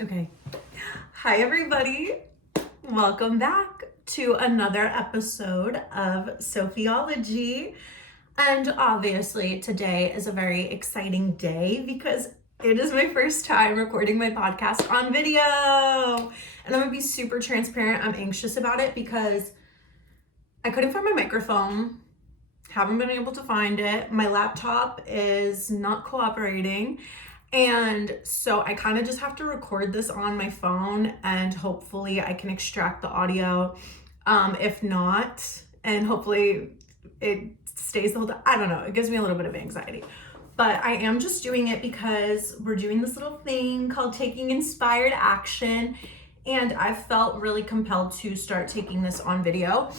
Okay. Hi, everybody. Welcome back to another episode of Sophiology. And obviously, today is a very exciting day because it is my first time recording my podcast on video. And I'm gonna be super transparent. I'm anxious about it because I couldn't find my microphone. Haven't been able to find it. My laptop is not cooperating. And so I kind of just have to record this on my phone and hopefully I can extract the audio. If not, and hopefully it stays the whole time. I don't know. It gives me a little bit of anxiety. But I am just doing it because we're doing this little thing called taking inspired action. And I felt really compelled to start taking this on video.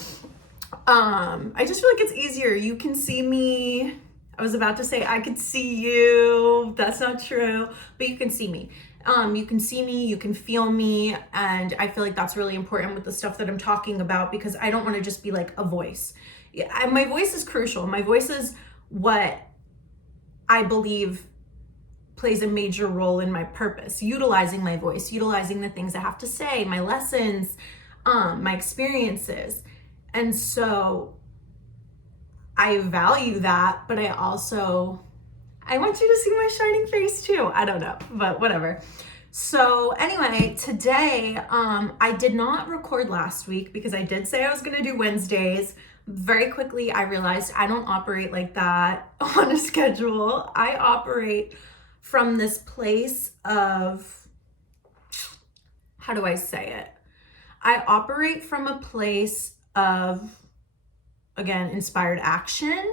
I just feel like it's easier. You can see me. I was about to say I could see you. That's not true, but you can see me. You can see me, you can feel me, and I feel like that's really important with the stuff that I'm talking about because I don't want to just be like a voice. Yeah, my voice is crucial. My voice is what I believe plays a major role in my purpose. Utilizing my voice, utilizing the things I have to say, my lessons, my experiences. And so I value that, but I want you to see my shining face too. I don't know, but whatever. So anyway, today, I did not record last week because I did say I was gonna do Wednesdays. Very quickly, I realized I don't operate like that on a schedule. I operate from this place of, how do I say it? I operate from a place of, again, inspired action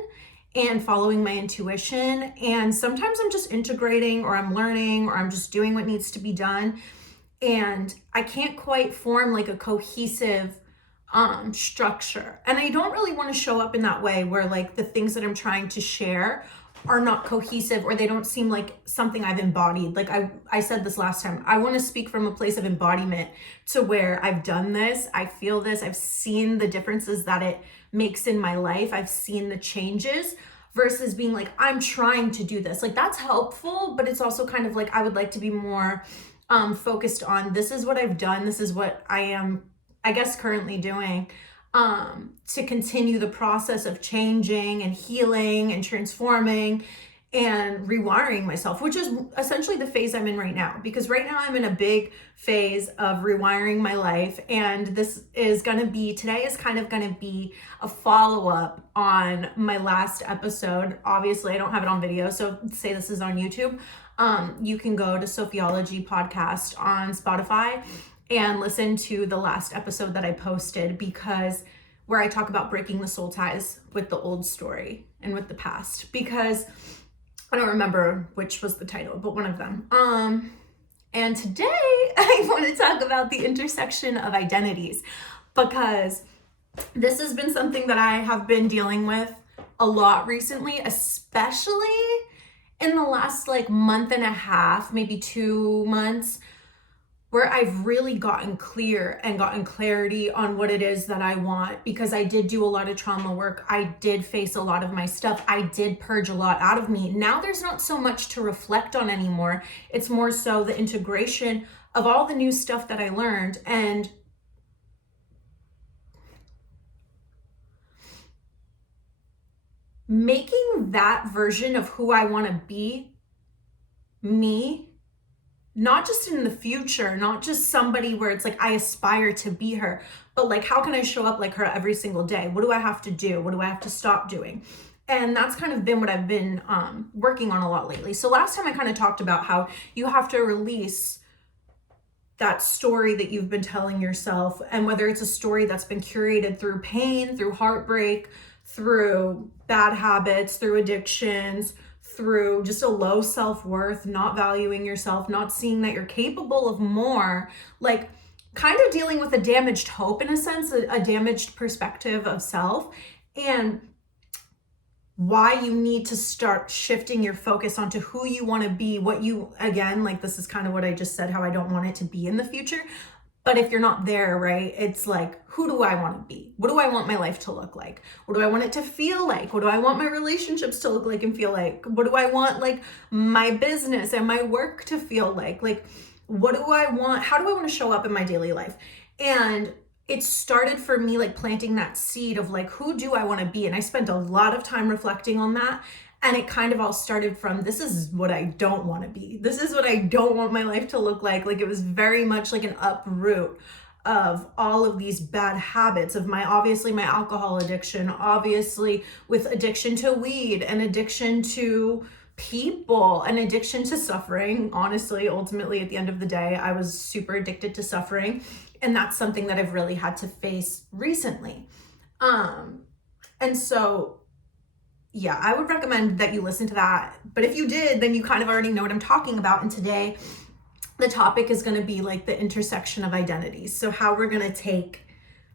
and following my intuition. And sometimes I'm just integrating or I'm learning or I'm just doing what needs to be done. And I can't quite form like a cohesive structure. And I don't really want to show up in that way where like the things that I'm trying to share are not cohesive or they don't seem like something I've embodied. Like I said this last time, I want to speak from a place of embodiment to where I've done this, I feel this, I've seen the differences that it makes in my life, I've seen the changes versus being like, I'm trying to do this. Like that's helpful, but it's also kind of like, I would like to be more focused on this is what I've done, this is what I am, I guess, currently doing. To continue the process of changing and healing and transforming and rewiring myself, which is essentially the phase I'm in right now. Because right now I'm in a big phase of rewiring my life. And today is kind of gonna be a follow-up on my last episode. Obviously, I don't have it on video, so say this is on YouTube. You can go to Sophiology podcast on Spotify and listen to the last episode that I posted because where I talk about breaking the soul ties with the old story and with the past, because I don't remember which was the title, but one of them. And today I want to talk about the intersection of identities because this has been something that I have been dealing with a lot recently, especially in the last like month and a half, maybe 2 months, where I've really gotten clear and gotten clarity on what it is that I want, because I did do a lot of trauma work. I did face a lot of my stuff. I did purge a lot out of me. Now there's not so much to reflect on anymore. It's more so the integration of all the new stuff that I learned and making that version of who I want to be, me, not just in the future, not just somebody where it's like I aspire to be her, but like how can I show up like her every single day? What do I have to do? What do I have to stop doing? And that's kind of been what I've been working on a lot lately. So last time I kind of talked about how you have to release that story that you've been telling yourself, and whether it's a story that's been curated through pain, through heartbreak, through bad habits, through addictions, through just a low self-worth, not valuing yourself, not seeing that you're capable of more, like kind of dealing with a damaged hope in a sense, a damaged perspective of self, and why you need to start shifting your focus onto who you want to be, what you, again, like this is kind of what I just said, how I don't want it to be in the future. But if you're not there, right, it's like, who do I want to be? What do I want my life to look like? What do I want it to feel like? What do I want my relationships to look like and feel like? What do I want like my business and my work to feel like? Like what do I want? How do I want to show up in my daily life? And it started for me like planting that seed of like, who do I want to be? And I spent a lot of time reflecting on that. And it kind of all started from, this is what I don't want to be. This is what I don't want my life to look like. Like, it was very much like an uproot of all of these bad habits of obviously my alcohol addiction, obviously with addiction to weed and addiction to people and addiction to suffering. Honestly, ultimately, at the end of the day, I was super addicted to suffering. And that's something that I've really had to face recently. And so, yeah, I would recommend that you listen to that. But if you did, then you kind of already know what I'm talking about. And today, the topic is going to be like the intersection of identities. So how we're going to take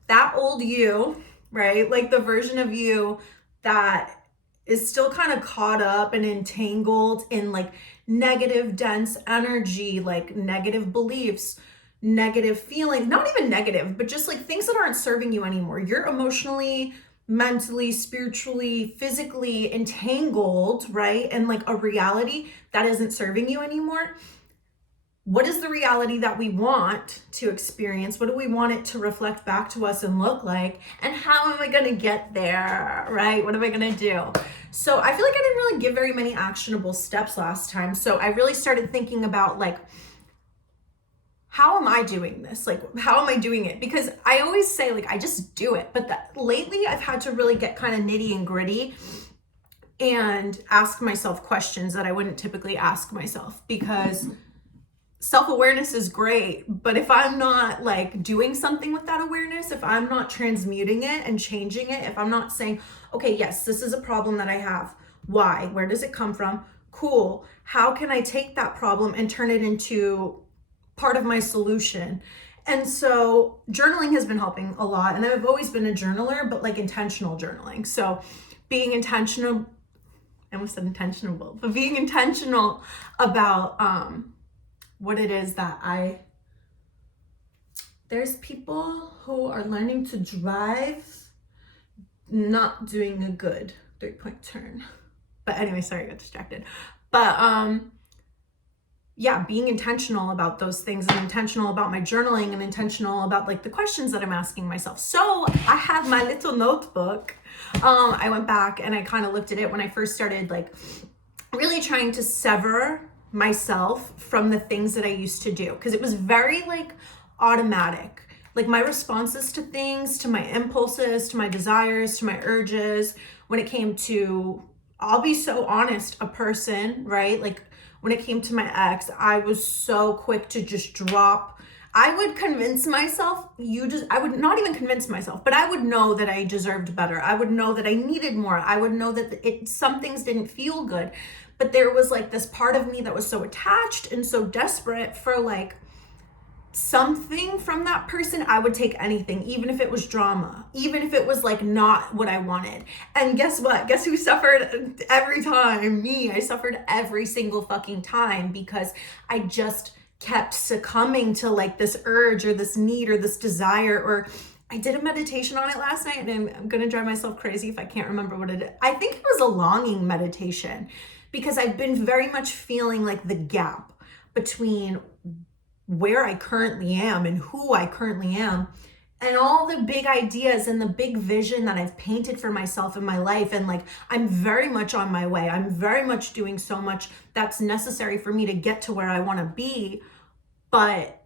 that old you, right? Like the version of you that is still kind of caught up and entangled in like negative, dense energy, like negative beliefs, negative feelings, not even negative, but just like things that aren't serving you anymore. You're emotionally, mentally, spiritually, physically entangled, right? And like a reality that isn't serving you anymore. What is the reality that we want to experience? What do we want it to reflect back to us and look like? And how am I going to get there, right? What am I going to do? So I feel like I didn't really give very many actionable steps last time. So I really started thinking about like, how am I doing this? Like, how am I doing it? Because I always say like, I just do it. But lately I've had to really get kind of nitty and gritty and ask myself questions that I wouldn't typically ask myself, because self-awareness is great, but if I'm not like doing something with that awareness, if I'm not transmuting it and changing it, if I'm not saying, okay, yes, this is a problem that I have. Why? Where does it come from? Cool. How can I take that problem and turn it into part of my solution? And so journaling has been helping a lot. And I've always been a journaler, but like intentional journaling. So being intentional, I almost said intentional, but being intentional about, what it is that there's people who are learning to drive, not doing a good 3-point turn. But anyway, sorry, I got distracted. But yeah, being intentional about those things and intentional about my journaling and intentional about like the questions that I'm asking myself. So I have my little notebook. I went back and I kind of looked at it when I first started like really trying to sever myself from the things that I used to do, because it was very like automatic. Like my responses to things, to my impulses, to my desires, to my urges, when it came to, I'll be so honest, a person, right? Like when it came to my ex, I was so quick to just drop. I would convince myself, I would not even convince myself, but I would know that I deserved better. I would know that I needed more. I would know that some things didn't feel good. But there was like this part of me that was so attached and so desperate for like something from that person. I would take anything, even if it was drama, even if it was like not what I wanted. And guess what? Guess who suffered every time? Me. I suffered every single fucking time, because I just kept succumbing to like this urge or this need or this desire. Or I did a meditation on it last night, and I'm going to drive myself crazy if I can't remember what it is. I think it was a longing meditation, because I've been very much feeling like the gap between where I currently am and who I currently am, and all the big ideas and the big vision that I've painted for myself in my life. And like, I'm very much on my way. I'm very much doing so much that's necessary for me to get to where I want to be. But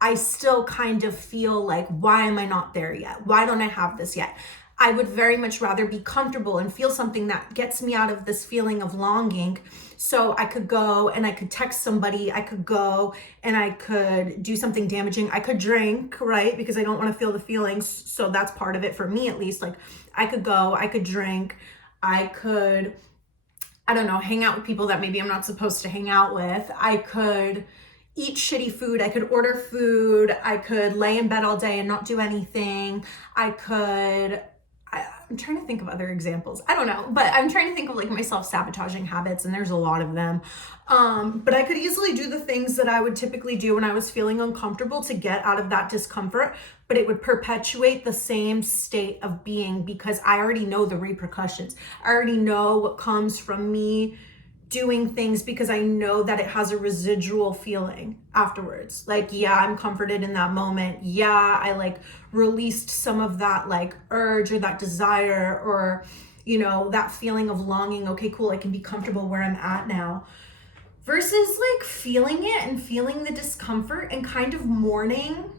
I still kind of feel like, why am I not there yet? Why don't I have this yet? I would very much rather be comfortable and feel something that gets me out of this feeling of longing. So I could go and I could text somebody, I could go and I could do something damaging. I could drink, right? Because I don't want to feel the feelings. So that's part of it for me, at least. Like I could go, I could drink, I could, I don't know, hang out with people that maybe I'm not supposed to hang out with. I could eat shitty food. I could order food. I could lay in bed all day and not do anything. I'm trying to think of other examples. I don't know, but I'm trying to think of like my self-sabotaging habits, and there's a lot of them. But I could easily do the things that I would typically do when I was feeling uncomfortable to get out of that discomfort, but it would perpetuate the same state of being, because I already know the repercussions. I already know what comes from me doing things because I know that it has a residual feeling afterwards. Like, yeah, I'm comforted in that moment. Yeah, I like released some of that like urge or that desire or, you know, that feeling of longing. Okay, cool. I can be comfortable where I'm at now. Versus like feeling it and feeling the discomfort and kind of mourning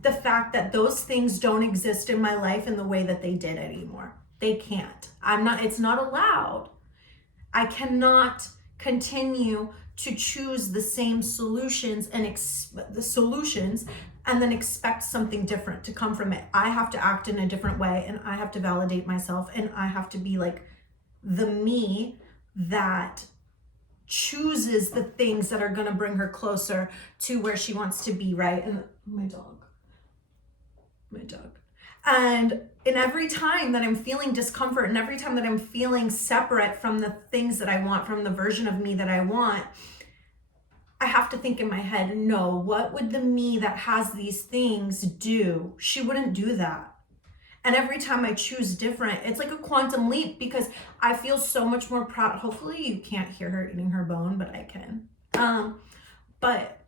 the fact that those things don't exist in my life in the way that they did anymore. They can't. It's not allowed. I cannot continue to choose the same solutions and then expect something different to come from it. I have to act in a different way, and I have to validate myself, and I have to be like the me that chooses the things that are going to bring her closer to where she wants to be, right? And my dog. And in every time that I'm feeling discomfort and every time that I'm feeling separate from the things that I want, from the version of me that I want, I have to think in my head, no, what would the me that has these things do? She wouldn't do that. And every time I choose different, it's like a quantum leap because I feel so much more proud. Hopefully you can't hear her eating her bone, but I can. But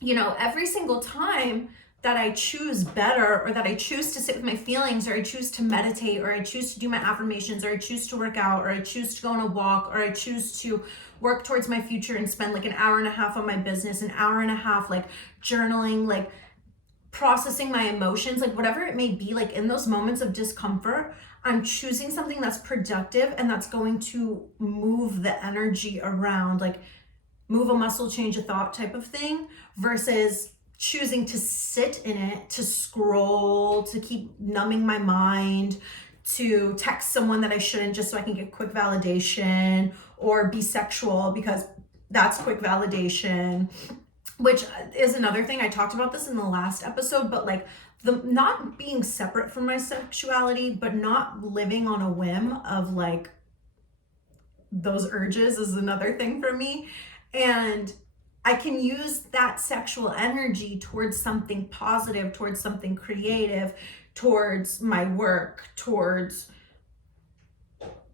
you know, every single time that I choose better, or that I choose to sit with my feelings, or I choose to meditate, or I choose to do my affirmations, or I choose to work out, or I choose to go on a walk, or I choose to work towards my future and spend like an hour and a half on my business, an hour and a half like journaling, like processing my emotions, like whatever it may be, like in those moments of discomfort, I'm choosing something that's productive and that's going to move the energy around, like move a muscle, change a thought type of thing, versus choosing to sit in it, to scroll, to keep numbing my mind, to text someone that I shouldn't just so I can get quick validation, or be sexual because that's quick validation, which is another thing. I talked about this in the last episode, but like the not being separate from my sexuality, but not living on a whim of like those urges is another thing for me. And I can use that sexual energy towards something positive, towards something creative, towards my work, towards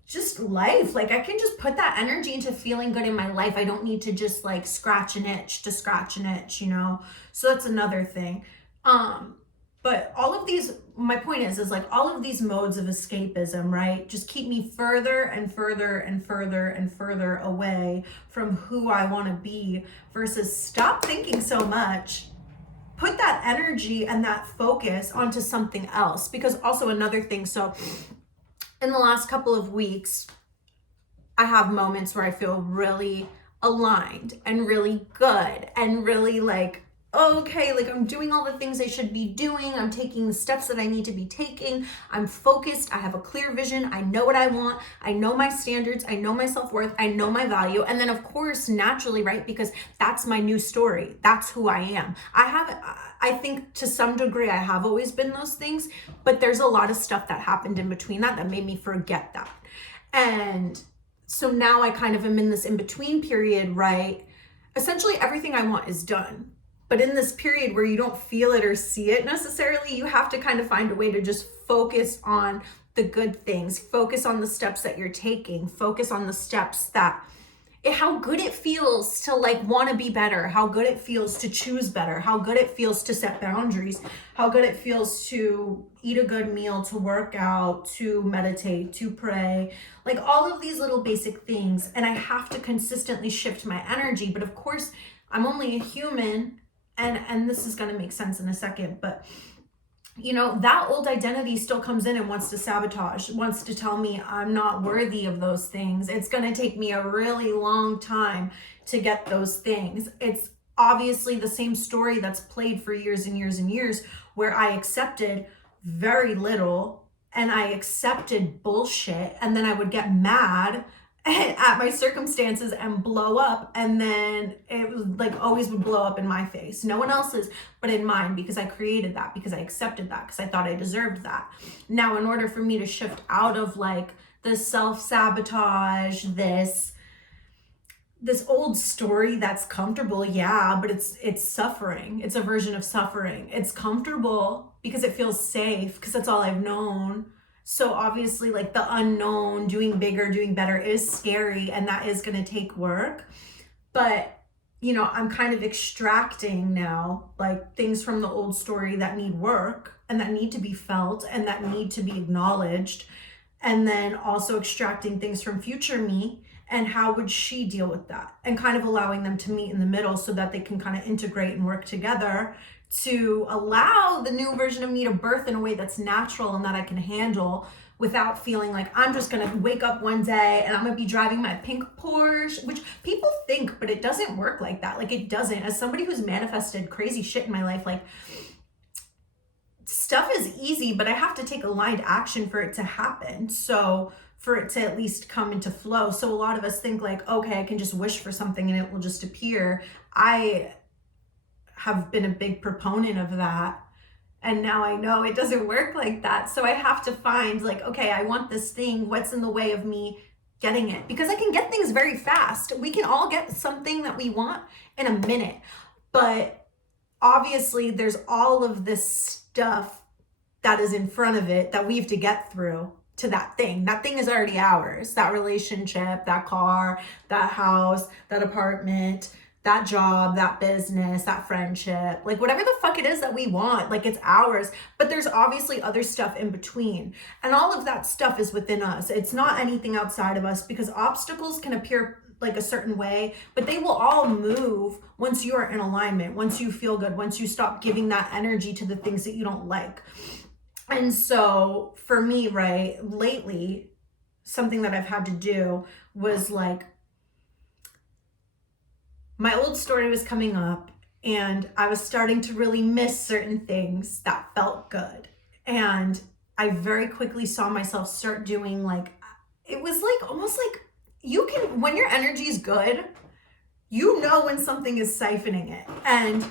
just life. Like I can just put that energy into feeling good in my life. I don't need to just like scratch an itch to scratch an itch, you know? So that's another thing. But all of these, my point is like all of these modes of escapism, right? Just keep me further and further and further and further away from who I want to be, versus stop thinking so much, put that energy and that focus onto something else. Because also another thing, so in the last couple of weeks, I have moments where I feel really aligned and really good and really like, okay, like I'm doing all the things I should be doing. I'm taking the steps that I need to be taking. I'm focused. I have a clear vision. I know what I want. I know my standards. I know my self-worth. I know my value. And then of course, naturally, right? Because that's my new story. That's who I am. I think to some degree, I have always been those things, but there's a lot of stuff that happened in between that made me forget that. And so now I kind of am in this in-between period, right? Essentially everything I want is done. But in this period where you don't feel it or see it necessarily, you have to kind of find a way to just focus on the good things, focus on the steps that you're taking, focus on the steps that, how good it feels to like want to be better, how good it feels to choose better, how good it feels to set boundaries, how good it feels to eat a good meal, to work out, to meditate, to pray, like all of these little basic things. And I have to consistently shift my energy. But of course, I'm only a human. And this is going to make sense in a second, but you know, that old identity still comes in and wants to sabotage, wants to tell me I'm not worthy of those things. It's going to take me a really long time to get those things. It's obviously the same story that's played for years and years and years, where I accepted very little and I accepted bullshit, and then I would get mad at my circumstances and blow up, and then it was like always would blow up in my face, no one else's but in mine, because I created that, because I accepted that, because I thought I deserved that. Now in order for me to shift out of like the self-sabotage, this old story that's comfortable, yeah, but it's suffering. It's a version of suffering. It's comfortable because it feels safe, because that's all I've known. So obviously, like, the unknown, doing bigger, doing better is scary, and that is going to take work. But, I'm kind of extracting now, like, things from the old story that need work and that need to be felt and that need to be acknowledged. And then also extracting things from future me and how would she deal with that, and kind of allowing them to meet in the middle so that they can kind of integrate and work together to allow the new version of me to birth in a way that's natural and that I can handle, without feeling like I'm just gonna wake up one day and I'm gonna be driving my pink Porsche, which people think, but it doesn't work like that. Like, it doesn't. As somebody who's manifested crazy shit in my life, like, stuff is easy, but I have to take aligned action for it to happen. So for it to at least come into flow. So a lot of us think like, okay, I can just wish for something and it will just appear. I have been a big proponent of that. And now I know it doesn't work like that. So I have to find like, okay, I want this thing. What's in the way of me getting it? Because I can get things very fast. We can all get something that we want in a minute. But obviously there's all of this stuff that is in front of it that we have to get through to that thing. That thing is already ours. That relationship, that car, that house, that apartment, that job, that business, that friendship, like whatever the fuck it is that we want, like, it's ours. But there's obviously other stuff in between. And all of that stuff is within us. It's not anything outside of us, because obstacles can appear like a certain way, but they will all move once you are in alignment, once you feel good, once you stop giving that energy to the things that you don't like. And so for me, right, lately, something that I've had to do was like, my old story was coming up and I was starting to really miss certain things that felt good. And I very quickly saw myself start doing like, it was like almost like, you can, when your energy is good, you know when something is siphoning it. And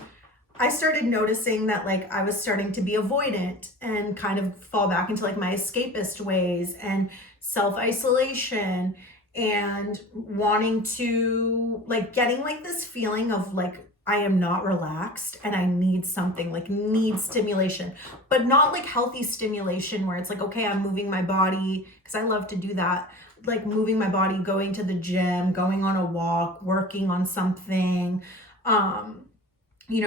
I started noticing that like I was starting to be avoidant and kind of fall back into like my escapist ways and self-isolation, and wanting to like getting like this feeling of like I am not relaxed and I need something, like need stimulation, but not like healthy stimulation where it's like, okay, I'm moving my body, because I love to do that, like moving my body, going to the gym, going on a walk, working on something,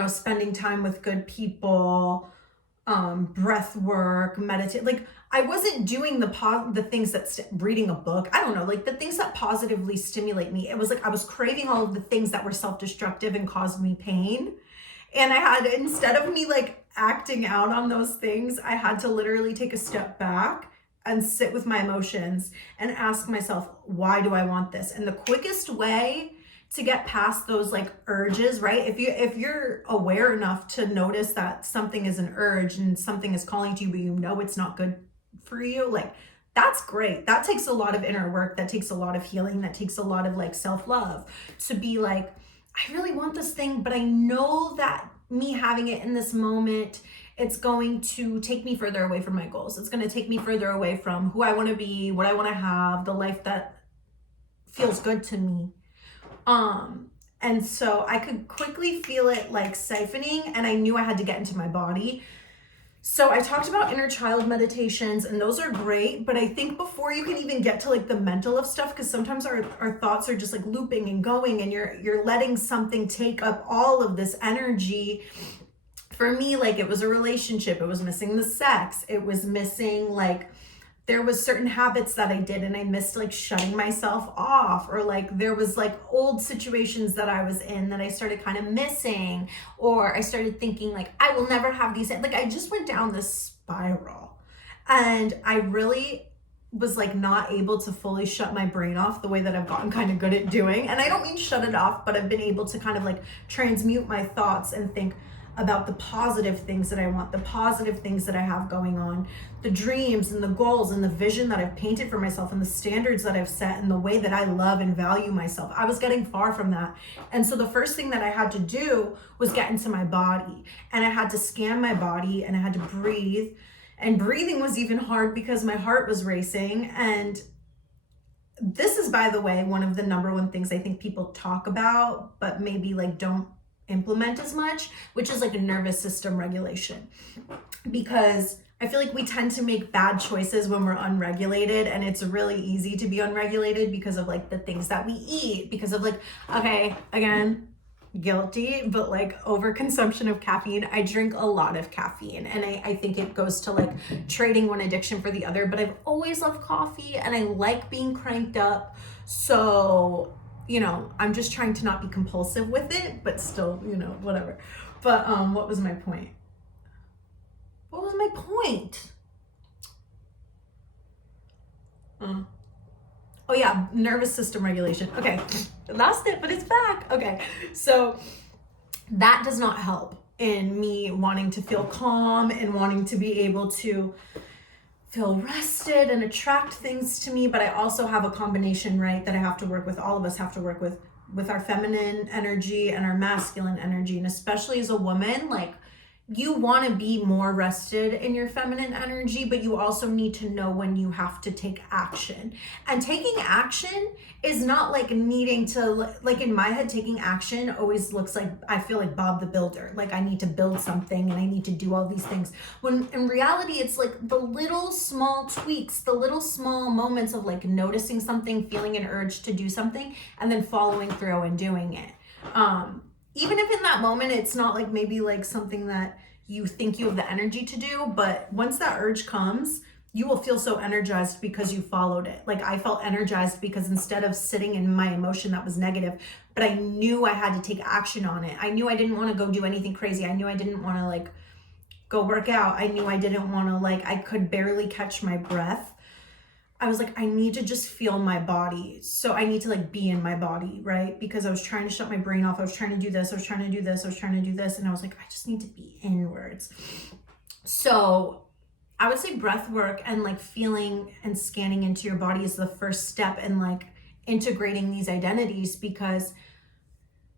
spending time with good people, breath work, meditate. Like I wasn't doing the things that reading a book, I don't know, like the things that positively stimulate me. It was like I was craving all of the things that were self-destructive and caused me pain. And I had, instead of me like acting out on those things, I had to literally take a step back and sit with my emotions and ask myself, why do I want this? And the quickest way to get past those like urges, right? If you're aware enough to notice that something is an urge and something is calling to you, but you know it's not good for you, like that's great. That takes a lot of inner work. That takes a lot of healing. That takes a lot of like self-love to be like, I really want this thing, but I know that me having it in this moment, it's going to take me further away from my goals. It's going to take me further away from who I want to be, what I want to have, the life that feels good to me. And so I could quickly feel it like siphoning, and I knew I had to get into my body. So I talked about inner child meditations, and those are great, but I think before you can even get to like the mental of stuff, because sometimes our thoughts are just like looping and going, and you're letting something take up all of this energy. For me, like it was a relationship, it was missing the sex, it was missing like, there was certain habits that I did and I missed like shutting myself off, or like there was like old situations that I was in that I started kind of missing, or I started thinking like, I will never have these, like I just went down this spiral, and I really was like not able to fully shut my brain off the way that I've gotten kind of good at doing. And I don't mean shut it off, but I've been able to kind of like transmute my thoughts and think about the positive things that I want, the positive things that I have going on, the dreams and the goals and the vision that I've painted for myself and the standards that I've set and the way that I love and value myself. I was getting far from that. And so the first thing that I had to do was get into my body, and I had to scan my body, and I had to breathe. And breathing was even hard because my heart was racing. And this is, by the way, one of the number one things I think people talk about, but maybe like don't implement as much, which is like a nervous system regulation. Because I feel like we tend to make bad choices when we're unregulated, and it's really easy to be unregulated because of like the things that we eat, because of like, okay, again, guilty, but like overconsumption of caffeine. I drink a lot of caffeine, and I think it goes to like trading one addiction for the other, but I've always loved coffee and I like being cranked up. So, I'm just trying to not be compulsive with it, but still, whatever. But what was my point? What was my point? Oh yeah, nervous system regulation. Okay, lost it, but it's back. Okay, so that does not help in me wanting to feel calm and wanting to be able to feel rested and attract things to me. But I also have a combination, right, that I have to work with. All of us have to work with our feminine energy and our masculine energy. And especially as a woman, like, you want to be more rested in your feminine energy, but you also need to know when you have to take action. And taking action is not like needing to, like in my head, taking action always looks like, I feel like Bob the Builder. Like I need to build something and I need to do all these things. When in reality, it's like the little small tweaks, the little small moments of like noticing something, feeling an urge to do something, and then following through and doing it. Even if in that moment, it's not like maybe like something that you think you have the energy to do, but once that urge comes, you will feel so energized because you followed it. Like I felt energized because instead of sitting in my emotion that was negative, but I knew I had to take action on it. I knew I didn't want to go do anything crazy. I knew I didn't want to like go work out. I knew I didn't want to like, I could barely catch my breath. I was like, I need to just feel my body. So I need to like be in my body, right? Because I was trying to shut my brain off. I was trying to do this. I was trying to do this. I was trying to do this. And I was like, I just need to be inwards. So I would say breath work and like feeling and scanning into your body is the first step in like integrating these identities, because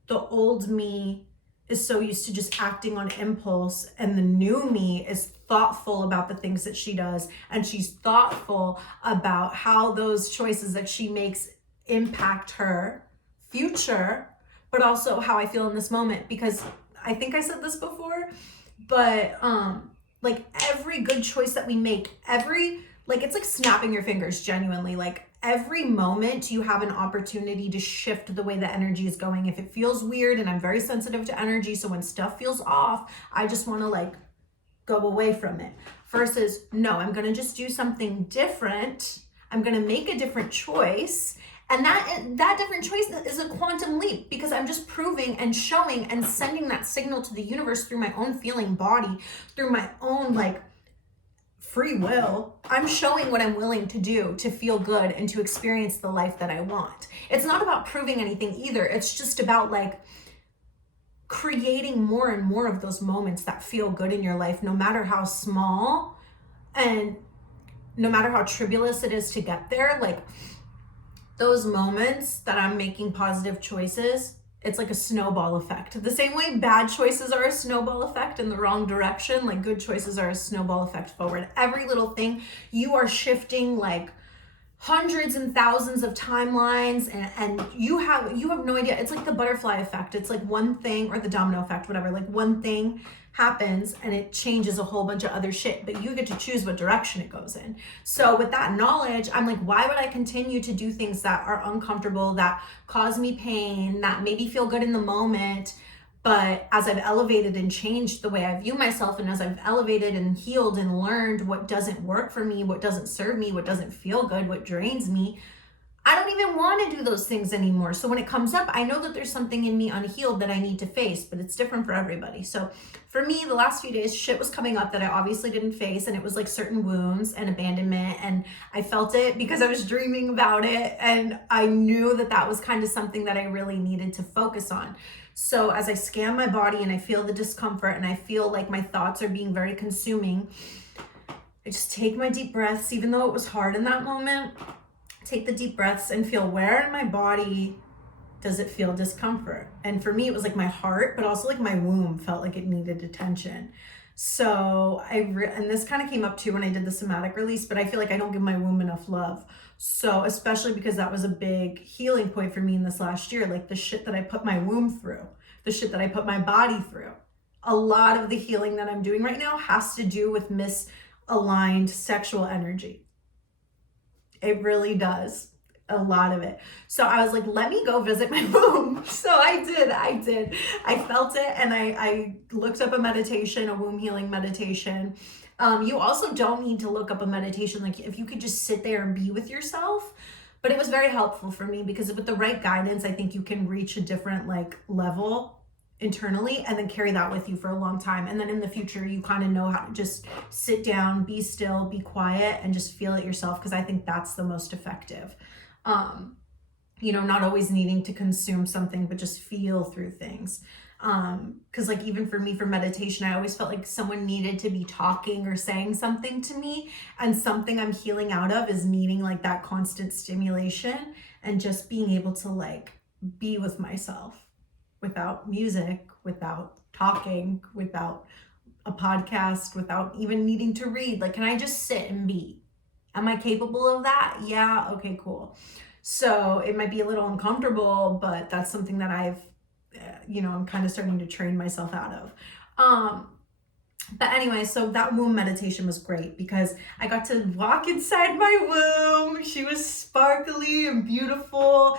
the old me is so used to just acting on impulse, and the new me is thoughtful about the things that she does, and she's thoughtful about how those choices that she makes impact her future, but also how I feel in this moment. Because I think I said this before, but like every good choice that we make, it's like snapping your fingers, genuinely. Like every moment you have an opportunity to shift the way the energy is going. If it feels weird, and I'm very sensitive to energy, so when stuff feels off, I just want to like go away from it. Versus, no, I'm going to just do something different. I'm going to make a different choice. And that different choice is a quantum leap, because I'm just proving and showing and sending that signal to the universe through my own feeling body, through my own like free will. I'm showing what I'm willing to do to feel good and to experience the life that I want. It's not about proving anything either. It's just about like creating more and more of those moments that feel good in your life, no matter how small and no matter how tribulous it is to get there. Like those moments that I'm making positive choices, it's like a snowball effect. The same way bad choices are a snowball effect in the wrong direction, like good choices are a snowball effect forward. Every little thing, you are shifting like hundreds and thousands of timelines, and you have no idea. It's like the butterfly effect. It's like one thing, or the domino effect, whatever. Like one thing happens and it changes a whole bunch of other shit, but you get to choose what direction it goes in. So with that knowledge, I'm like, why would I continue to do things that are uncomfortable, that cause me pain, that maybe feel good in the moment? But as I've elevated and changed the way I view myself, and as I've elevated and healed and learned what doesn't work for me, what doesn't serve me, what doesn't feel good, what drains me, I don't even want to do those things anymore. So when it comes up, I know that there's something in me unhealed that I need to face, but it's different for everybody. So for me, the last few days, shit was coming up that I obviously didn't face, and it was like certain wounds and abandonment, and I felt it because I was dreaming about it, and I knew that that was kind of something that I really needed to focus on. So as I scan my body and I feel the discomfort and I feel like my thoughts are being very consuming, I just take my deep breaths, even though it was hard in that moment. Take the deep breaths and feel, where in my body does it feel discomfort? And for me, it was like my heart, but also like my womb felt like it needed attention. So and this kind of came up too when I did the somatic release, but I feel like I don't give my womb enough love. So especially because that was a big healing point for me in this last year, like the shit that I put my womb through, the shit that I put my body through. A lot of the healing that I'm doing right now has to do with aligned sexual energy. It really does. A lot of it. So I was like, let me go visit my womb. So I did. I felt it, and I looked up a meditation, a womb healing meditation. You also don't need to look up a meditation. Like if you could just sit there and be with yourself. But it was very helpful for me because with the right guidance, I think you can reach a different like level internally and then carry that with you for a long time. And then in the future, you kind of know how to just sit down, be still, be quiet, and just feel it yourself. Because I think that's the most effective. Not always needing to consume something, but just feel through things. Because like even for me, for meditation, I always felt like someone needed to be talking or saying something to me, and something I'm healing out of is needing like that constant stimulation and just being able to like be with myself without music, without talking, without a podcast, without even needing to read. Like, can I just sit and be? Am I capable of that? Yeah. Okay, cool. So it might be a little uncomfortable, but that's something that I'm kind of starting to train myself out of. But anyway, so that womb meditation was great because I got to walk inside my womb. She was sparkly and beautiful.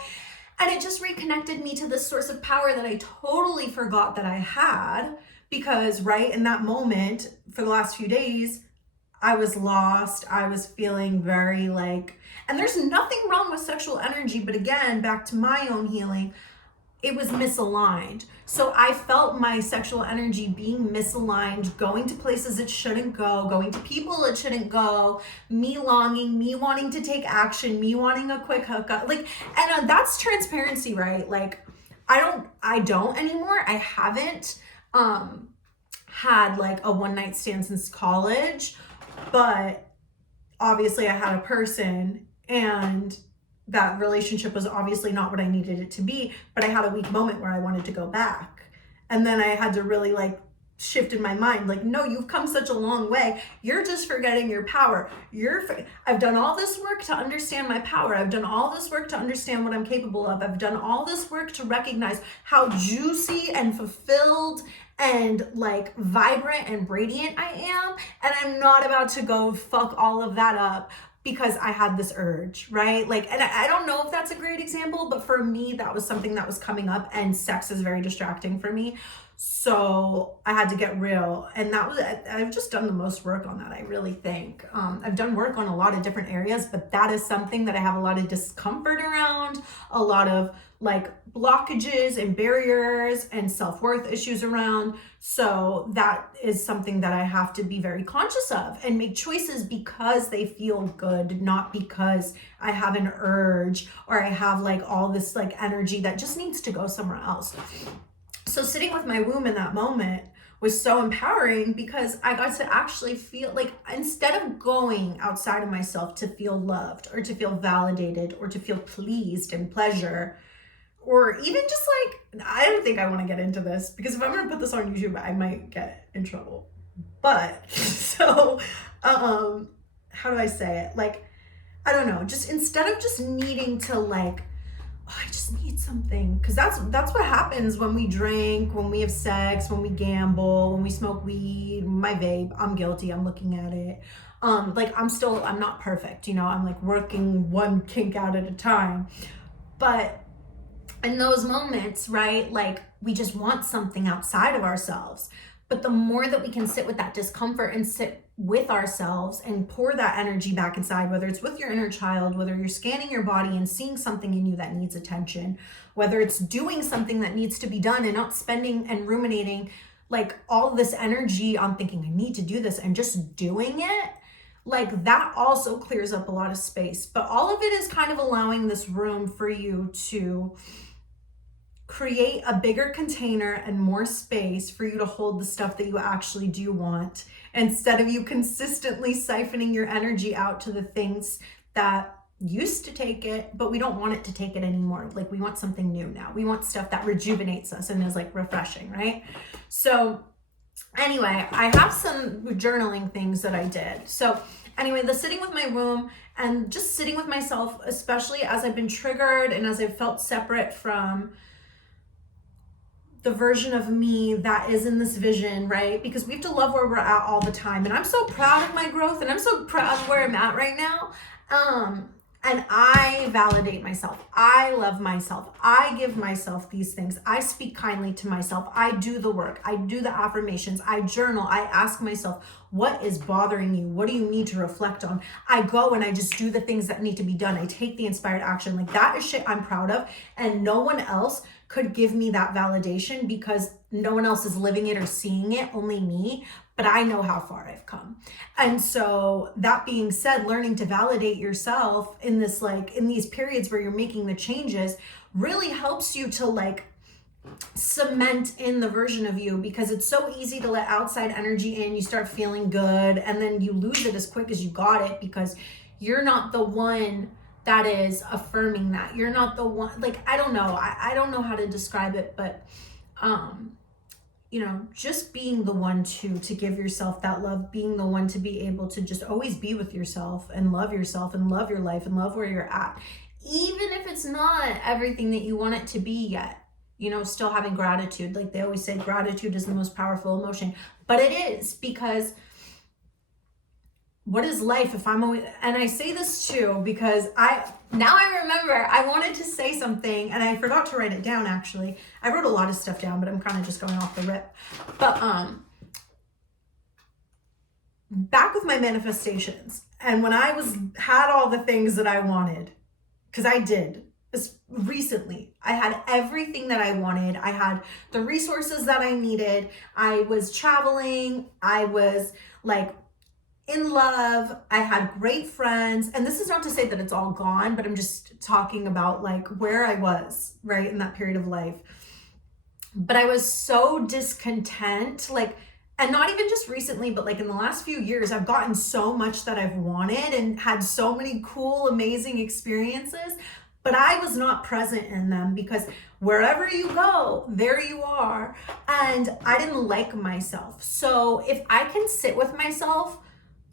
And it just reconnected me to this source of power that I totally forgot that I had, because right in that moment for the last few days, I was lost. I was feeling very and there's nothing wrong with sexual energy, but again, back to my own healing, it was misaligned. So I felt my sexual energy being misaligned, going to places it shouldn't go, going to people it shouldn't go, me longing, me wanting to take action, me wanting a quick hookup. And that's transparency, right? Like I don't anymore. I haven't had like a one night stand since college. But obviously I had a person, and that relationship was obviously not what I needed it to be, but I had a weak moment where I wanted to go back. And then I had to really shift in my mind, no, you've come such a long way. You're just forgetting your power. I've done all this work to understand my power. I've done all this work to understand what I'm capable of. I've done all this work to recognize how juicy and fulfilled and vibrant and radiant I am. And I'm not about to go fuck all of that up because I had this urge, right? And I don't know if that's a great example, but for me, that was something that was coming up, and sex is very distracting for me. So I had to get real. And I've just done the most work on that, I really think. I've done work on a lot of different areas, but that is something that I have a lot of discomfort around, a lot of blockages and barriers and self-worth issues around. So that is something that I have to be very conscious of and make choices because they feel good, not because I have an urge or I have all this energy that just needs to go somewhere else. So sitting with my womb in that moment was so empowering because I got to actually feel instead of going outside of myself to feel loved or to feel validated or to feel pleased and pleasure, or even just I don't think I want to get into this because if I'm going to put this on YouTube, I might get in trouble. But so, how do I say it? I don't know, just instead of just needing to I just need something, because that's what happens when we drink, when we have sex, when we gamble, when we smoke weed, my vape. I'm guilty. I'm looking at it. I'm not perfect. I'm working one kink out at a time. But in those moments, right, we just want something outside of ourselves. But the more that we can sit with that discomfort and sit with ourselves and pour that energy back inside, whether it's with your inner child, whether you're scanning your body and seeing something in you that needs attention, whether it's doing something that needs to be done and not spending and ruminating all this energy on thinking I need to do this and just doing it, that also clears up a lot of space. But all of it is kind of allowing this room for you to create a bigger container and more space for you to hold the stuff that you actually do want, instead of you consistently siphoning your energy out to the things that used to take it, but we don't want it to take it anymore. We want something new now. We want stuff that rejuvenates us and is refreshing, right? So anyway, I have some journaling things that I did. So anyway, the sitting with my womb and just sitting with myself, especially as I've been triggered and as I've felt separate from the version of me that is in this vision, right? Because we have to love where we're at all the time. And I'm so proud of my growth, and I'm so proud of where I'm at right now. And I validate myself. I love myself. I give myself these things. I speak kindly to myself. I do the work. I do the affirmations. I journal. I ask myself, what is bothering you? What do you need to reflect on? I go and I just do the things that need to be done. I take the inspired action. Like, that is shit I'm proud of. And no one else could give me that validation because no one else is living it or seeing it, only me. But I know how far I've come. And so that being said, learning to validate yourself in this, like, in these periods where you're making the changes really helps you to like cement in the version of you, because it's so easy to let outside energy in. You start feeling good and then you lose it as quick as you got it, because you're not the one that is affirming that. You're not the one, like, I don't know. I don't know how to describe it, but you know, just being the one to give yourself that love, being the one to be able to just always be with yourself and love your life and love where you're at. Even if it's not everything that you want it to be yet, you know, still having gratitude. Like they always say, gratitude is the most powerful emotion, but it is, because what is life if I'm always, and I say this too, because now I remember I wanted to say something and I forgot to write it down actually. I wrote a lot of stuff down, but I'm kind of just going off the rip. But back with my manifestations, and when I had all the things that I wanted, because I did, recently, I had everything that I wanted. I had the resources that I needed. I was traveling. I was like in love. I had great friends. And this is not to say that it's all gone, but I'm just talking about like where I was, right, in that period of life. But I was so discontent, like, and not even just recently, but like in the last few years, I've gotten so much that I've wanted and had so many cool, amazing experiences, but I was not present in them, because wherever you go, there you are. And I didn't like myself. So if I can sit with myself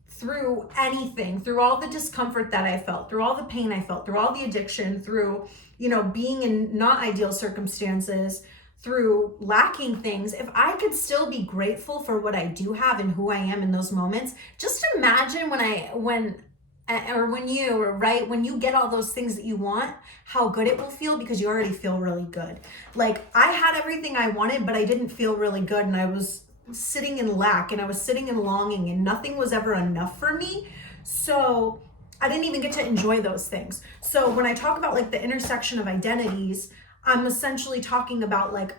through anything, through all the discomfort that I felt, through all the pain I felt, through all the addiction, through, you know, being in not ideal circumstances, through lacking things, if I could still be grateful for what I do have and who I am in those moments, just imagine when you get all those things that you want, how good it will feel, because you already feel really good. Like, I had everything I wanted, but I didn't feel really good, and I was sitting in lack, and I was sitting in longing, and nothing was ever enough for me. So I didn't even get to enjoy those things. So when I talk about like the intersection of identities, I'm essentially talking about like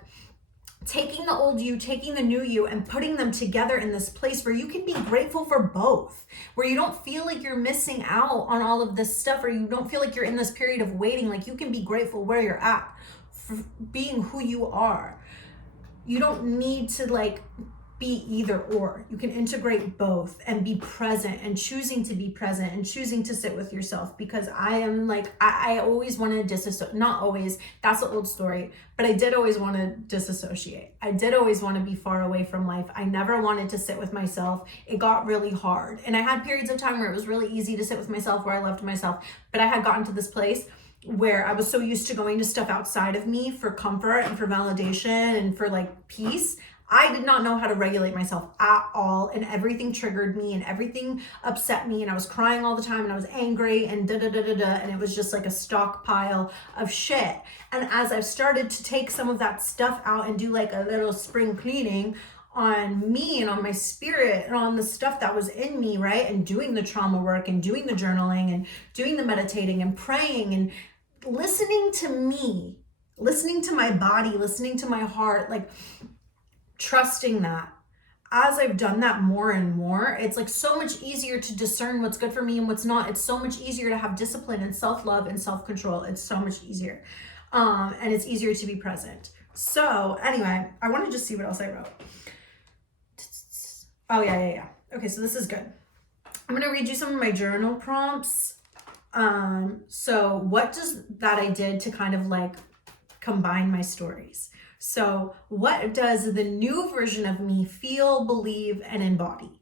taking the old you, taking the new you, and putting them together in this place where you can be grateful for both, where you don't feel like you're missing out on all of this stuff, or you don't feel like you're in this period of waiting. Like, you can be grateful where you're at for being who you are. You don't need to like be either or. You can integrate both and be present, and choosing to be present and choosing to sit with yourself. Because I am like, I always want to disassociate, not always, that's an old story, but I did always want to disassociate. I did always want to be far away from life. I never wanted to sit with myself. It got really hard. And I had periods of time where it was really easy to sit with myself, where I loved myself, but I had gotten to this place where I was so used to going to stuff outside of me for comfort and for validation and for like peace. I did not know how to regulate myself at all, and everything triggered me and everything upset me, and I was crying all the time, and I was angry and and it was just like a stockpile of shit. And as I've started to take some of that stuff out and do like a little spring cleaning on me and on my spirit and on the stuff that was in me, right, and doing the trauma work and doing the journaling and doing the meditating and praying and listening to me, listening to my body, listening to my heart, like trusting that, as I've done that more and more, it's like so much easier to discern what's good for me and what's not. It's so much easier to have discipline and self-love and self-control. It's so much easier. And it's easier to be present. So anyway, I want to just see what else I wrote. Oh yeah. Okay, so this is good. I'm going to read you some of my journal prompts. So what does that I did to kind of like combine my stories. So what does the new version of me feel, believe, and embody?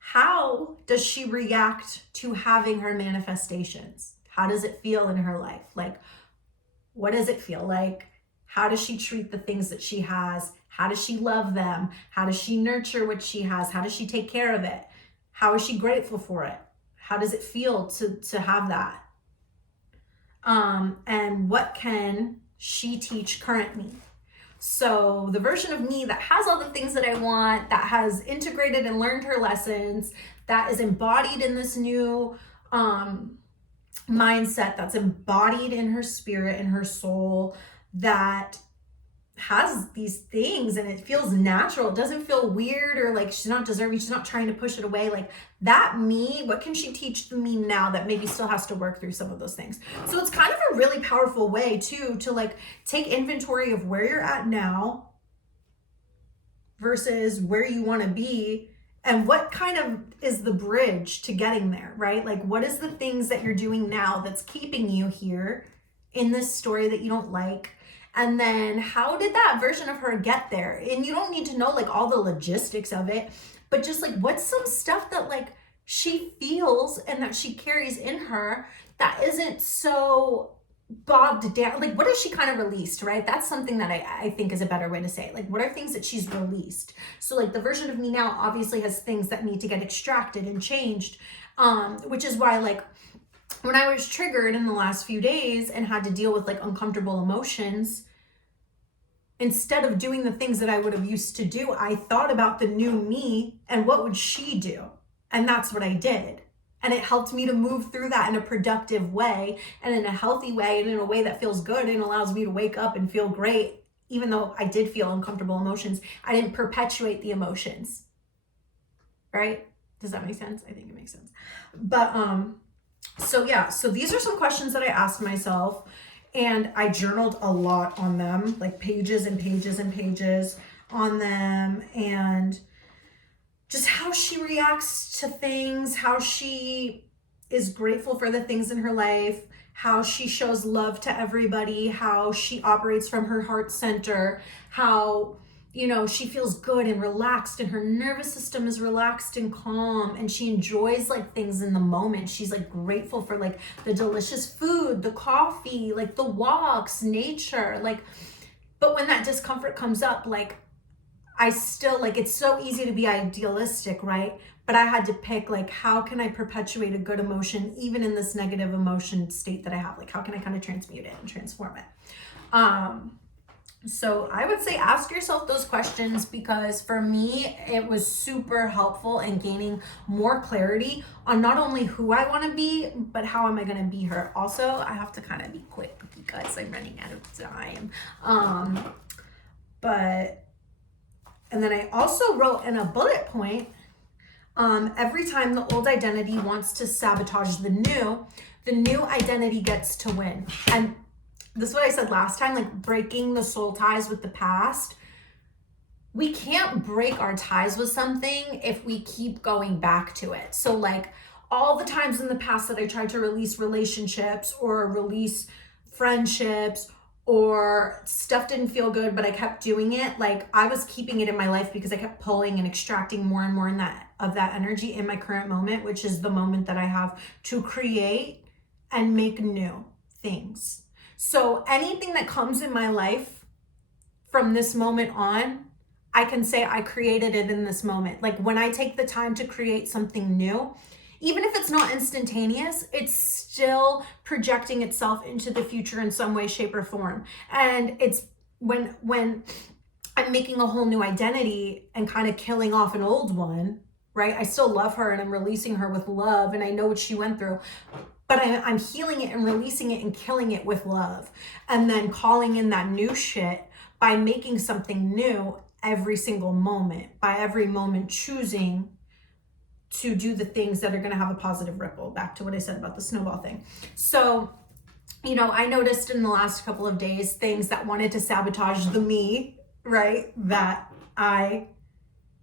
How does she react to having her manifestations? How does it feel in her life? Like, what does it feel like How does she treat the things that she has? How does she love them? How does she nurture what she has? How does she take care of it? How is she grateful for it? How does it feel to have that? And what can she teach current me? So the version of me that has all the things that I want, that has integrated and learned her lessons, that is embodied in this new mindset, that's embodied in her spirit and her soul, that has these things and it feels natural. It doesn't feel weird or like she's not deserving. She's not trying to push it away. Like that me, what can she teach the me now that maybe still has to work through some of those things? So it's kind of a really powerful way too, to like take inventory of where you're at now versus where you want to be, and what kind of is the bridge to getting there, right? Like what is the things that you're doing now that's keeping you here in this story that you don't like? And then how did that version of her get there? And you don't need to know like all the logistics of it, but just like what's some stuff that like she feels and that she carries in her that isn't so bogged down. Like what has she kind of released, right? That's something that I think is a better way to say it. Like what are things that she's released? So like the version of me now obviously has things that need to get extracted and changed, which is why like when I was triggered in the last few days and had to deal with like uncomfortable emotions, instead of doing the things that I would have used to do, I thought about the new me and what would she do? And that's what I did. And it helped me to move through that in a productive way and in a healthy way and in a way that feels good and allows me to wake up and feel great. Even though I did feel uncomfortable emotions, I didn't perpetuate the emotions, right? Does that make sense? I think it makes sense. But, so yeah, so these are some questions that I asked myself, and I journaled a lot on them, like pages and pages and pages on them, and just how she reacts to things, how she is grateful for the things in her life, how she shows love to everybody, how she operates from her heart center, how, you know, she feels good and relaxed and her nervous system is relaxed and calm and she enjoys like things in the moment. She's like grateful for like the delicious food, the coffee, like the walks, nature, like, but when that discomfort comes up, like I still like, it's so easy to be idealistic, right? But I had to pick like, how can I perpetuate a good emotion, even in this negative emotion state that I have? Like, how can I kind of transmute it and transform it? So I would say ask yourself those questions, because for me, it was super helpful in gaining more clarity on not only who I want to be, but how am I going to be her. Also, I have to kind of be quick because I'm running out of time. And then I also wrote in a bullet point, every time the old identity wants to sabotage the new identity gets to win. And this is what I said last time, like breaking the soul ties with the past. We can't break our ties with something if we keep going back to it. So like all the times in the past that I tried to release relationships or release friendships or stuff didn't feel good, but I kept doing it, like I was keeping it in my life because I kept pulling and extracting more and more of that energy in my current moment, which is the moment that I have to create and make new things. So anything that comes in my life from this moment on, I can say I created it in this moment. Like when I take the time to create something new, even if it's not instantaneous, it's still projecting itself into the future in some way, shape, or form. And it's when I'm making a whole new identity and kind of killing off an old one, right? I still love her and I'm releasing her with love and I know what she went through. But I'm healing it and releasing it and killing it with love. And then calling in that new shit by making something new every single moment. By every moment choosing to do the things that are going to have a positive ripple. Back to what I said about the snowball thing. So, you know, I noticed in the last couple of days things that wanted to sabotage the me, right? That I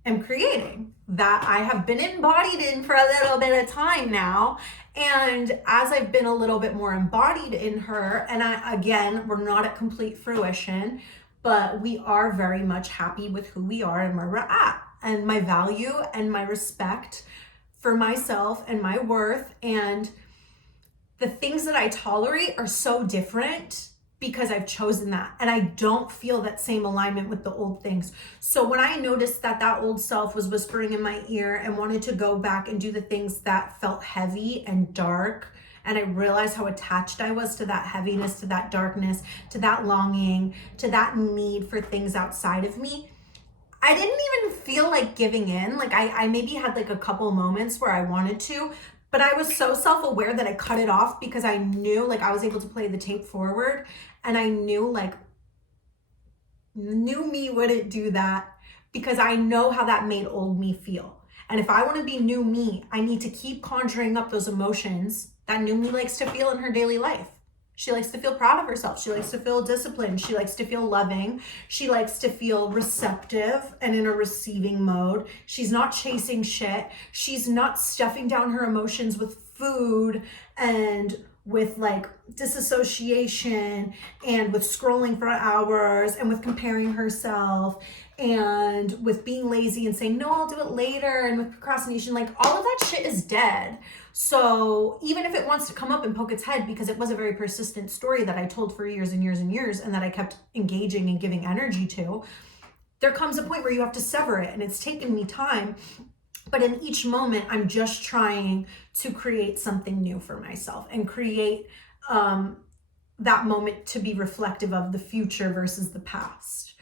am creating, that I have been embodied in for a little bit of time now. And as I've been a little bit more embodied in her, and again, we're not at complete fruition, but we are very much happy with who we are and where we're at, and my value and my respect for myself and my worth. And the things that I tolerate are so different because I've chosen that, and I don't feel that same alignment with the old things. So when I noticed that that old self was whispering in my ear and wanted to go back and do the things that felt heavy and dark, and I realized how attached I was to that heaviness, to that darkness, to that longing, to that need for things outside of me, I didn't even feel like giving in. Like I maybe had like a couple moments where I wanted to, but I was so self-aware that I cut it off because I knew, like, I was able to play the tape forward, and I knew, like, new me wouldn't do that because I know how that made old me feel. And if I want to be new me, I need to keep conjuring up those emotions that new me likes to feel in her daily life. She likes to feel proud of herself. She likes to feel disciplined. She likes to feel loving. She likes to feel receptive and in a receiving mode. She's not chasing shit. She's not stuffing down her emotions with food and with like disassociation and with scrolling for hours and with comparing herself and with being lazy and saying, no, I'll do it later, and with procrastination. Like, all of that shit is dead. So even if it wants to come up and poke its head, because it was a very persistent story that I told for years and years and years, and that I kept engaging and giving energy to, there comes a point where you have to sever it. And it's taken me time. But in each moment, I'm just trying to create something new for myself and create that moment to be reflective of the future versus the past.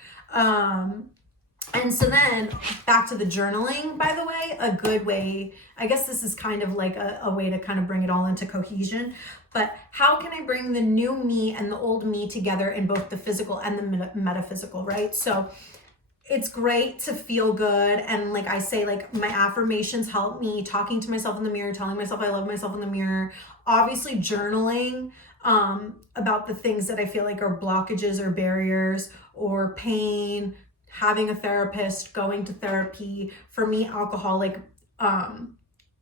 And so then back to the journaling, by the way, a good way, I guess this is kind of like a way to kind of bring it all into cohesion, but how can I bring the new me and the old me together in both the physical and the metaphysical, right? So it's great to feel good. And like I say, like, my affirmations help me, talking to myself in the mirror, telling myself I love myself in the mirror, obviously journaling about the things that I feel like are blockages or barriers or pain, having a therapist, going to therapy. For me, alcohol, like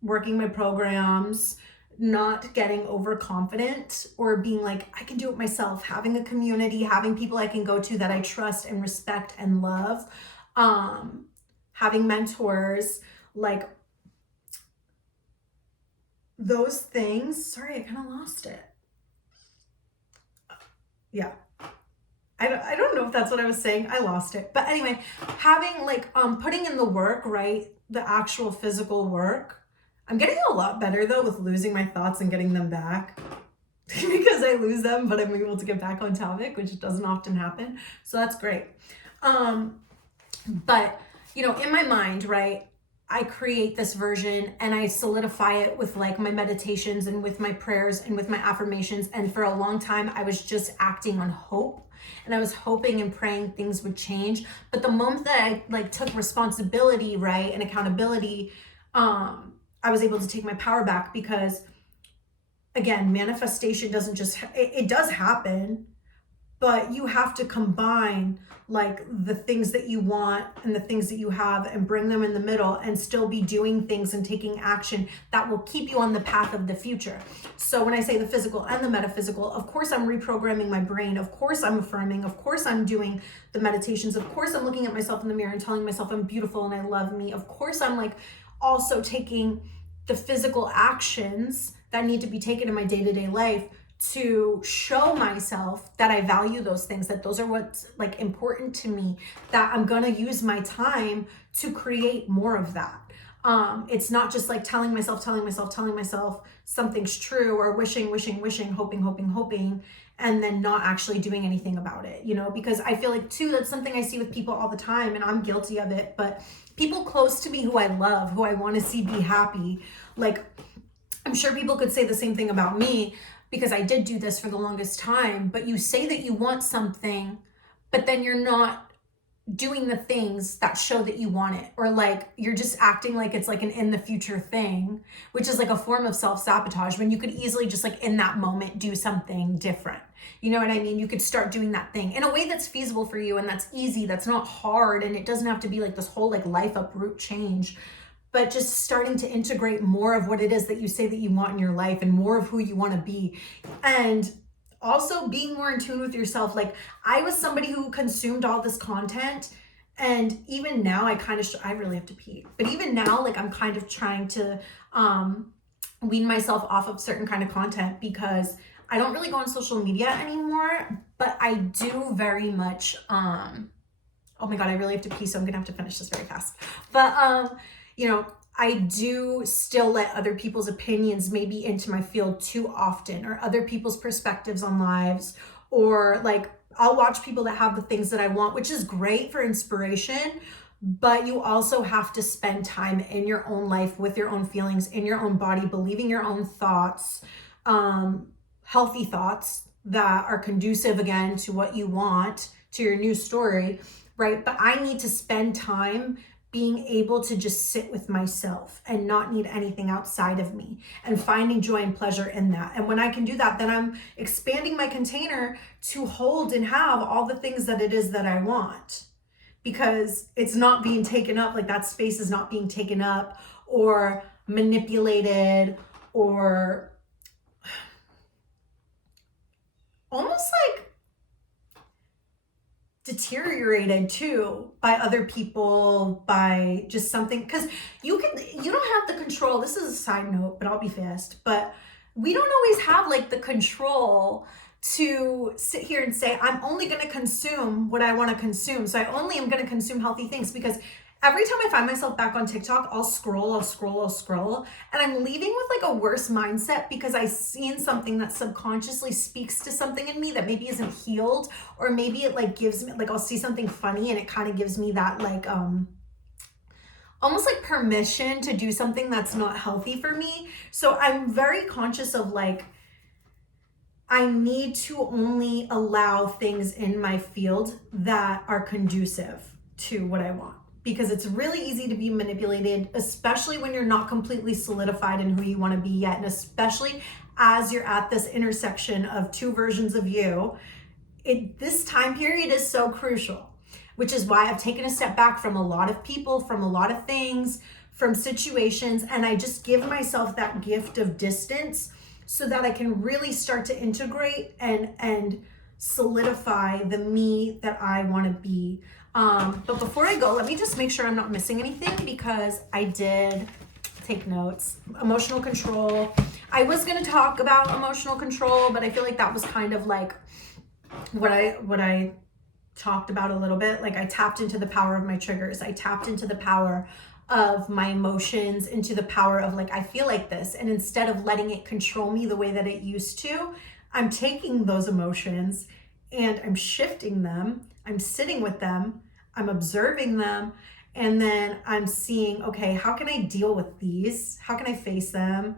working my programs, not getting overconfident or being like, I can do it myself, having a community, having people I can go to that I trust and respect and love, having mentors, like those things. Sorry, I kind of lost it. Yeah. I don't know if that's what I was saying. I lost it. But anyway, having like, putting in the work, right? The actual physical work. I'm getting a lot better though with losing my thoughts and getting them back because I lose them, but I'm able to get back on topic, which doesn't often happen. So that's great. But you know, in my mind, right, I create this version and I solidify it with like my meditations and with my prayers and with my affirmations. And for a long time, I was just acting on hope. And I was hoping and praying things would change. But the moment that I like took responsibility, right, and accountability, I was able to take my power back, because again, manifestation doesn't just, it does happen, but you have to combine like the things that you want and the things that you have and bring them in the middle and still be doing things and taking action that will keep you on the path of the future. So when I say the physical and the metaphysical, of course I'm reprogramming my brain. Of course I'm affirming. Of course I'm doing the meditations. Of course I'm looking at myself in the mirror and telling myself I'm beautiful and I love me. Of course I'm like also taking the physical actions that need to be taken in my day-to-day life to show myself that I value those things, that those are what's like important to me, that I'm gonna use my time to create more of that. It's not just like telling myself something's true, or wishing, hoping, and then not actually doing anything about it, you know, because I feel like too, that's something I see with people all the time, and I'm guilty of it, but people close to me who I love, who I want to see be happy, like I'm sure people could say the same thing about me, because I did do this for the longest time. But you say that you want something, but then you're not doing the things that show that you want it, or like you're just acting like it's like an in the future thing, which is like a form of self-sabotage, when you could easily just like in that moment do something different. You know what I mean? You could start doing that thing in a way that's feasible for you and that's easy, that's not hard, and it doesn't have to be like this whole like life uproot change, but just starting to integrate more of what it is that you say that you want in your life and more of who you want to be. And also being more in tune with yourself. Like I was somebody who consumed all this content, and even now I kind of, I really have to pee, but even now, like I'm kind of trying to wean myself off of certain kind of content, because I don't really go on social media anymore, but I do very much, oh my God, I really have to pee, so I'm gonna have to finish this very fast. But, you know, I do still let other people's opinions maybe into my field too often, or other people's perspectives on lives, or like I'll watch people that have the things that I want, which is great for inspiration, but you also have to spend time in your own life with your own feelings, in your own body, believing your own thoughts, healthy thoughts that are conducive again to what you want, to your new story, right? But I need to spend time being able to just sit with myself and not need anything outside of me, and finding joy and pleasure in that. And when I can do that, then I'm expanding my container to hold and have all the things that it is that I want, because it's not being taken up, like that space is not being taken up or manipulated or almost like deteriorated too by other people, by just something, because you don't have the control. This is a side note, but I'll be fast. But we don't always have like the control to sit here and say, I'm only going to consume what I want to consume. So I only am going to consume healthy things, because every time I find myself back on TikTok, I'll scroll, and I'm leaving with like a worse mindset because I've seen something that subconsciously speaks to something in me that maybe isn't healed, or maybe it like gives me, like I'll see something funny and it kind of gives me that like, almost like permission to do something that's not healthy for me. So I'm very conscious of like, I need to only allow things in my field that are conducive to what I want, because it's really easy to be manipulated, especially when you're not completely solidified in who you want to be yet. And especially as you're at this intersection of two versions of you, this time period is so crucial, which is why I've taken a step back from a lot of people, from a lot of things, from situations, and I just give myself that gift of distance so that I can really start to integrate and solidify the me that I want to be. But before I go, let me just make sure I'm not missing anything, because I did take notes. Emotional control. I was going to talk about emotional control, but I feel like that was kind of like what I talked about a little bit. Like I tapped into the power of my triggers. I tapped into the power of my emotions, into the power of like, I feel like this. And instead of letting it control me the way that it used to, I'm taking those emotions and I'm shifting them. I'm sitting with them, I'm observing them, and then I'm seeing, okay, how can I deal with these? How can I face them?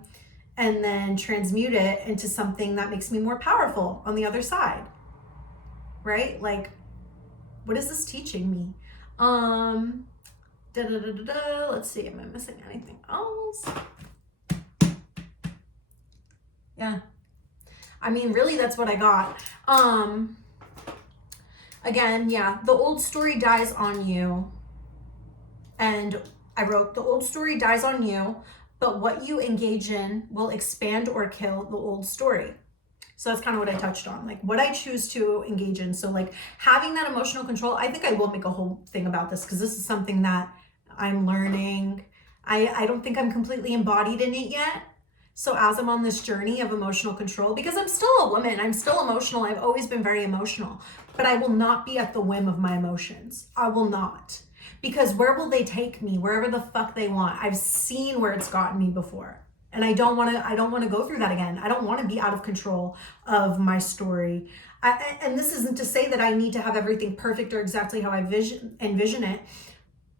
And then transmute it into something that makes me more powerful on the other side, right? Like, what is this teaching me? Let's see, am I missing anything else? Yeah. I mean, really, that's what I got. Again, yeah, the old story dies on you. And I wrote, the old story dies on you, but what you engage in will expand or kill the old story. So that's kind of what I touched on, like what I choose to engage in. So like having that emotional control, I think I will make a whole thing about this, because this is something that I'm learning. I don't think I'm completely embodied in it yet. So as I'm on this journey of emotional control, because I'm still a woman, I'm still emotional. I've always been very emotional, but I will not be at the whim of my emotions. I will not, because where will they take me? Wherever the fuck they want. I've seen where it's gotten me before. And I don't want to go through that again. I don't want to be out of control of my story. And this isn't to say that I need to have everything perfect or exactly how I envision it,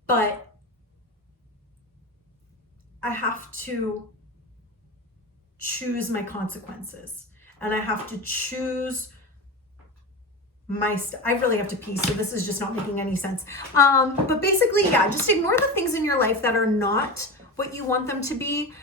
but I have to choose my consequences, and I have to choose I really have to pee, so this is just not making any sense. But basically, yeah, just ignore the things in your life that are not what you want them to be.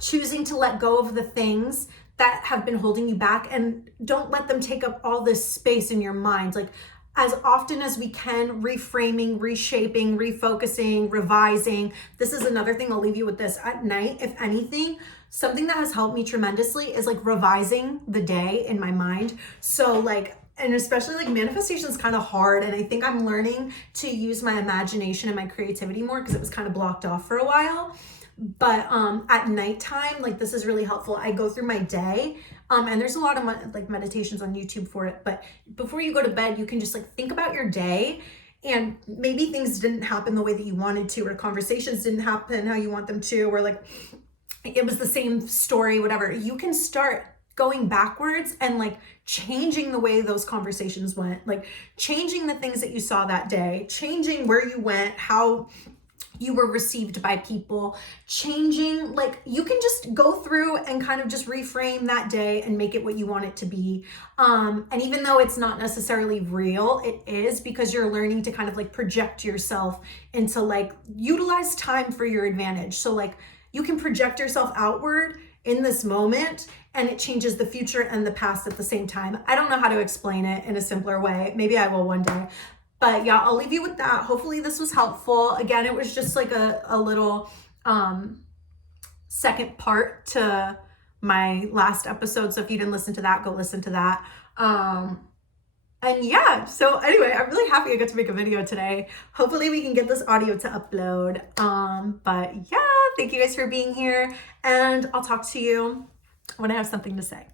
Choosing to let go of the things that have been holding you back, and don't let them take up all this space in your mind. Like, as often as we can, reframing, reshaping, refocusing, revising. This is another thing, I'll leave you with this. At night, if anything, something that has helped me tremendously is like revising the day in my mind. So like, and especially like manifestation is kind of hard. And I think I'm learning to use my imagination and my creativity more, because it was kind of blocked off for a while. But at nighttime, like this is really helpful. I go through my day And there's a lot of like meditations on YouTube for it. But before you go to bed, you can just like think about your day, and maybe things didn't happen the way that you wanted to, or conversations didn't happen how you want them to, or like it was the same story, whatever. You can start going backwards and like changing the way those conversations went, like changing the things that you saw that day, changing where you went, how you were received by people, changing, like you can just go through and kind of just reframe that day and make it what you want it to be. And even though it's not necessarily real, it is, because you're learning to kind of like project yourself into like utilize time for your advantage. So like you can project yourself outward in this moment, and it changes the future and the past at the same time. I don't know how to explain it in a simpler way. Maybe I will one day. But yeah, I'll leave you with that. Hopefully this was helpful. Again, it was just like a little second part to my last episode. So if you didn't listen to that, go listen to that. And yeah, so anyway, I'm really happy I got to make a video today. Hopefully we can get this audio to upload. But yeah, thank you guys for being here, and I'll talk to you when I have something to say.